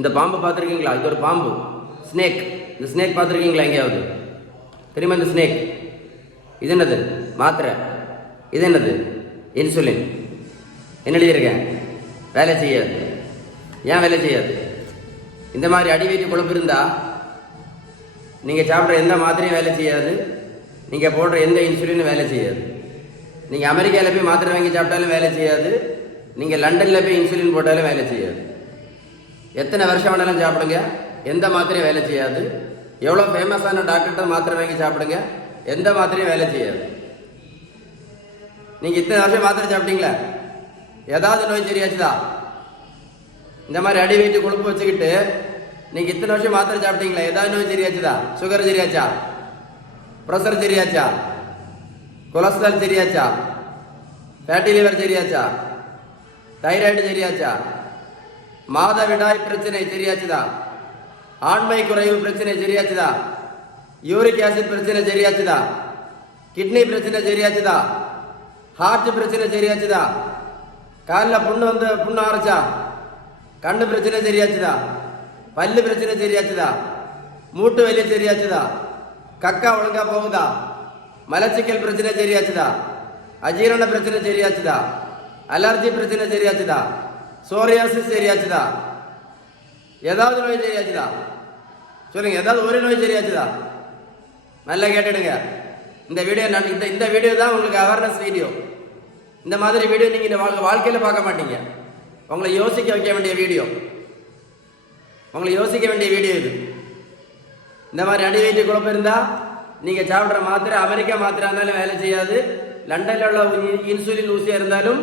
இந்த பாம்பு பார்த்துருக்கீங்களா? இது ஒரு பாம்பு, ஸ்னேக். இந்த ஸ்னேக் பார்த்துருக்கீங்களா எங்கேயாவது? தெரியுமா இந்த ஸ்னேக்? இது என்னது? மாத்திரை. இது என்னது? இன்சுலின். என்ன எழுதியிருக்கேன்? வேலை செய்யாது. ஏன் வேலை செய்யாது? இந்த மாதிரி அடி வயிற்று கொழுப்பு இருந்தால் நீங்கள் சாப்பிட்ற எந்த மாத்திரையும் வேலை செய்யாது, நீங்கள் போடுற எந்த இன்சுலினும் வேலை செய்யாது. நீங்கள் அமெரிக்காவில் போய் மாத்திரை வாங்கி சாப்பிட்டாலும் வேலை செய்யாது, நீங்கள் லண்டனில் போய் இன்சுலின் போட்டாலும் வேலை செய்யாது. எத்தனை வருஷம் வேணாலும் சாப்பிடுங்க, எந்த மாத்திரையும் வேலை செய்யாது. எவ்வளோ ஃபேமஸான டாக்டர்கிட்ட மாத்திரை வாங்கி சாப்பிடுங்க, எந்த மாத்திரையும் வேலை செய்யாது. நீங்கள் இத்தனை வருஷம் மாத்திரை சாப்பிட்டீங்களா? ஏதாவது நோய் சரியாச்சுதா? இந்த மாதிரி அடி வயிற்று கொழுப்பு வச்சுக்கிட்டு நீங்கள் இத்தனை வருஷம் மாத்திரை சாப்பிட்டீங்களா? ஏதாவது நோய் சரியாச்சுதா? சுகர் சரியாச்சா? ப்ரெஷர் சரியாச்சா? கொலஸ்ட்ரால் சரியாச்சா? ஃபேட்டி லிவர் சரியாச்சா? தைராய்டு சரியாச்சா? மாதவிடாய் பிரச்சனை சரியாச்சுதா? ஆண்மை குறைவு பிரச்சனை சரியாச்சுதா? யூரிக் ஆசிட் பிரச்சனை சரியாச்சுதா? கிட்னி பிரச்சனை சரியாச்சுதா? ஹார்ட் பிரச்சனை சரியாச்சுதா? காலில் புண்ணு ஆரச்சா? கண்ணு பிரச்சனை சரியாச்சுதா? பல்லு பிரச்சனை சரியாச்சுதா? மூட்டு வலி சரியாச்சுதா? கக்கா ஒழுங்கா போகுதா? மலச்சிக்கல் பிரச்சனை சரியாச்சுதா? அஜீரண பிரச்சனை சரியாச்சுதா? அலர்ஜி பிரச்சனை சரியாச்சுதா? சோரியாசிஸ் சரியாச்சுதா? ஏதாவது நோய் சரியாச்சுதா? சொல்லுங்க, ஏதாவது ஒரு நோய் சரியாச்சுதா? நல்லா கேட்டுடுங்க. இந்த வீடியோ இந்த வீடியோ தான் உங்களுக்கு அவேர்னஸ் வீடியோ. இந்த மாதிரி வீடியோ நீங்கள் இந்த வாழ்க்கையில் பார்க்க மாட்டீங்க. உங்களை யோசிக்க வைக்க வேண்டிய வீடியோ, உங்களை யோசிக்க வேண்டிய வீடியோ இது. இந்த மாதிரி அடி வயிற்று குழப்பம் இருந்தால் நீங்கள் சாப்பிட்ற மாத்திரை அமெரிக்கா மாத்திரை இருந்தாலும் வேலை செய்யாது, லண்டனில் உள்ள இன்சுலின் ஊசியாக இருந்தாலும்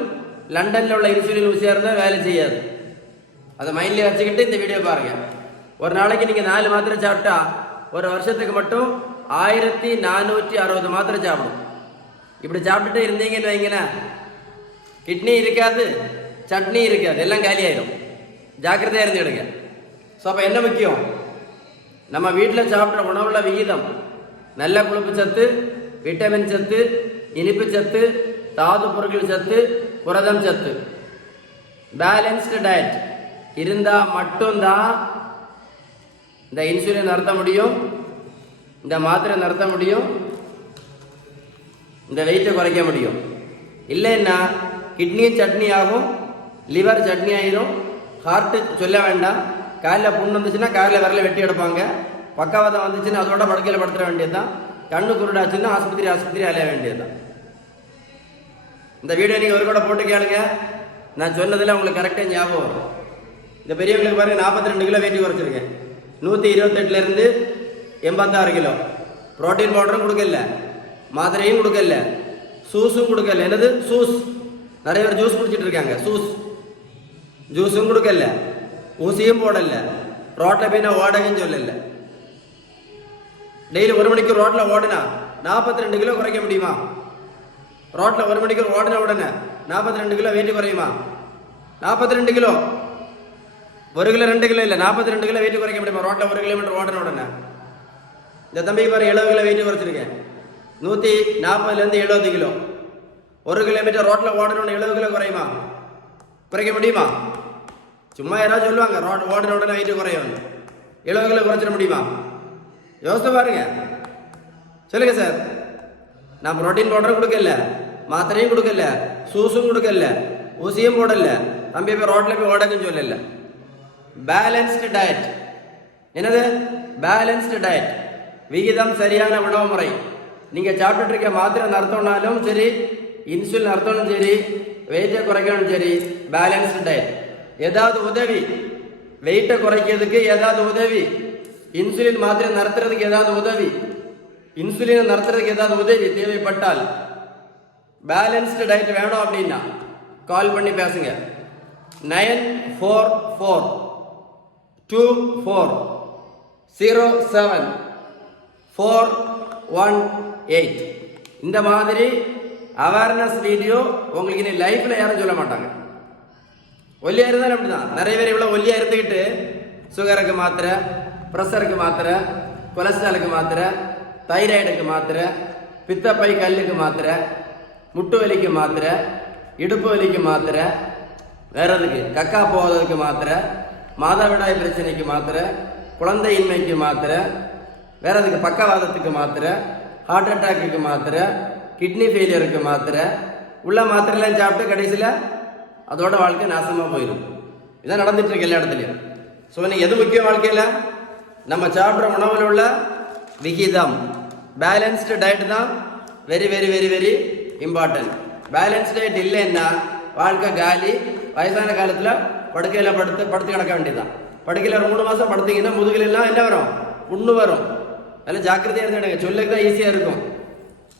லண்டனில் உள்ள இன்சுலின் ஊசியாக இருந்தாலும் வேலை செய்யாது. அதை மைண்ட்லேயே வச்சுக்கிட்டு இந்த வீடியோ பாருங்கள். ஒரு நாளைக்கு நீங்கள் 4 மாத்திரை சாப்பிட்டா ஒரு வருஷத்துக்கு மட்டும் 1460 மாத்திரை சாப்பிடும். இப்படி சாப்பிட்டுட்டு இருந்தீங்கன்னு வைங்களேன், கிட்னி இருக்காது, சட்னி இருக்காது, எல்லாம் காலி ஆயிடும். ஜாக்கிரதையாக இருந்துடுங்க. ஸோ அப்போ என்ன முக்கியம்? நம்ம வீட்டில் சாப்பிட்ற உணவுல விகிதம், நல்ல கொழுப்பு சத்து, விட்டமின் சத்து, இனிப்பு சத்து, தாது பொருட்கள் சத்து, புரதம் சத்து, பேலன்ஸ்டு டயட் இருந்தால் மட்டும்தான் இந்த இன்சுலின் நிறுத்த முடியும், இந்த மாத்திரை நிறுத்த முடியும், இந்த வெயிட்டை குறைக்க முடியும். இல்லைன்னா கிட்னியும் சட்னி ஆகும், லிவர் சட்னி ஆயிரும், ஹார்ட்டு சொல்ல வேண்டாம். காலில் புண்ணு வந்துச்சுன்னா காலில் விரல வெட்டி எடுப்பாங்க, பக்கவாதம் வந்துச்சுன்னா அதோட படுக்கையில் படுத்துட வேண்டியது தான், கண்ணு குருடாச்சுன்னா ஆஸ்பத்திரி அலைய வேண்டியது தான். இந்த வீடியோ நீங்கள் ஒரு கூட போட்டு கேளுங்க, நான் சொன்னதில் உங்களுக்கு கரெக்டாக ஞாபகம் வரும். இந்த பெரியவங்களுக்கு பாருங்கள், 42 கிலோ வெயிட் குறைச்சிருக்கேன். 128லேருந்து 86 கிலோ. ப்ரோட்டீன் பவுடரும் கொடுக்கல, மாத்திரையும் கொடுக்கல, ஜூஸும் கொடுக்கல. என்னது ஜூஸ்? நிறைய பேர் ஜூஸ் குடிச்சிட்டு இருக்காங்க. ஜூஸும் கொடுக்கல, ஊசியும் போடல, ரோட்டில் போய் நான் ஓடகன்னு சொல்லல. டெய்லி 1 மணிக்கு ரோட்டில் ஓடுனா 42 கிலோ குறைக்க முடியுமா? ரோட்டில் 1 மணிக்கு ஓடின உடனே 42 கிலோ வெயிட் குறையுமா? 42 கிலோ, 1 கிலோ 2 கிலோ இல்லை, 42 கிலோ வெயிட் குறைக்க முடியுமா ரோட்டில் 1 கிலோமீட்டர் ஓடின உடனே? இந்த தம்பிக்கு பாரு 70 கிலோ வெயிட் குறைச்சிருக்கேன். 140லேருந்து 70 கிலோ. 1 கிலோமீட்டர் ரோட்டில் ஓடணும்னு 70 கிலோ குறையுமா? குறைக்க முடியுமா? சும்மா யாராவது சொல்லுவாங்க ரோட் ஓடின உடனே வெயிட் குறையும். 70 கிலோ குறைச்சிட முடியுமா? யோசித்து பாருங்க. சொல்லுங்க சார். நான் ப்ரோட்டீன் பவுடரும் கொடுக்கல, மாத்திரையும் கொடுக்கல, ஜூஸும் கொடுக்கல, ஊசியும் போடல, தம்பி போய் ரோட்டில் போய் ஓடக்குன்னு சொல்லல. Balanced diet. என்னது பேலன்ஸ்டு டயட்? விகிதம் சரியான உணவு முறை. நீங்கள் சாப்பிட்டுட்டு இருக்க மாத்திரை நடத்தணும்னாலும் சரி, இன்சுலின் நடத்தணும் சரி, வெயிட்டை குறைக்கணும் சரி, பேலன்ஸ்டு டயட். ஏதாவது உதவி, வெயிட்டை குறைக்கிறதுக்கு ஏதாவது உதவி, இன்சுலின் மாத்திரை நடத்துறதுக்கு ஏதாவது உதவி, இன்சுலினை நடத்துறதுக்கு ஏதாவது உதவி தேவைப்பட்டால் பேலன்ஸ்டு டயட் வேணும் அப்படின்னா கால் பண்ணி பேசுங்க. 9444274118. இந்த மாதிரி அவேர்னஸ் வீடியோ உங்களுக்கு இனி லைஃப்பில் யாரும் சொல்ல மாட்டாங்க. ஒல்லியாக இருந்தாலும் அப்படிதான். நிறைய பேர் இவ்வளோ ஒல்லியாக இருந்துக்கிட்டு சுகருக்கு மாத்திரை, ப்ரெஷருக்கு மாத்திரை, கொலஸ்ட்ராலுக்கு மாத்திரை, தைராய்டுக்கு மாத்திரை, பித்தப்பை கல்லுக்கு மாத்திரை, முட்டு வலிக்கு மாத்திரை, இடுப்பு வலிக்கு மாத்திரை, வேற எதுக்கு கக்கா போவதற்கு மாத்திரை, மாதவிடாய் பிரச்சனைக்கு மாத்திரை, குழந்தையின்மைக்கு மாத்திரை, வேற அதுக்கு பக்கவாதத்துக்கு மாத்திரை, ஹார்ட் அட்டாக்கு மாத்திரை, கிட்னி ஃபெயிலியருக்கு மாத்திரை, உள்ள மாத்திரைலாம் சாப்பிட்டு கடைசியில் அதோட வாழ்க்கை நாசமாக போயிடும். இதான் நடந்துட்டு இருக்கு எல்லா இடத்துலையும். ஸோ இன்னைக்கு எது முக்கியம் வாழ்க்கையில்? நம்ம சாப்பிட்ற உணவில் உள்ள விகிதம், பேலன்ஸ்டு டயட் தான் very very very very important. Balance diet இல்லைன்னா வாழ்க்கை காலி. வயசான காலத்தில் படுக்கையில் படுத்து கிடக்க வேண்டியதுதான். படுக்கையில் ஒரு 3 மாதம் படுத்தீங்கன்னா முதுகிலெல்லாம் என்ன வரும்? புண்ணு வரும். அதில் ஜாக்கிரதையாக இருந்துடுங்க. சொல்லுக்கு தான் ஈஸியாக இருக்கும்.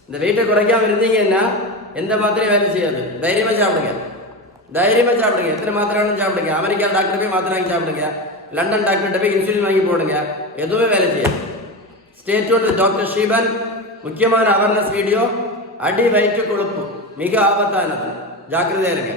இந்த வெயிட்டை குறைக்காமல் இருந்தீங்கன்னா எந்த மாத்திரையும் வேலை செய்யாது. தைரியமாக சாப்பிடுங்க, தைரியமாக சாப்பிடுங்க. எத்தனை மாத்திரை வேணும் சாப்பிடுங்க. அமெரிக்கா டாக்டர் போய் மாத்திரை வாங்கி சாப்பிடுங்க. லண்டன் டாக்டர்கிட்ட போய் இன்சுலின் வாங்கி போடுங்க. எதுவுமே வேலை செய்யாது. Stay tuned with doctor Sriban. முக்கியமான அவேர்னஸ் வீடியோ. அடி வயிற்று கொழுப்பு மிக ஆபத்தானது. ஜாக்கிரதையாக இருங்க.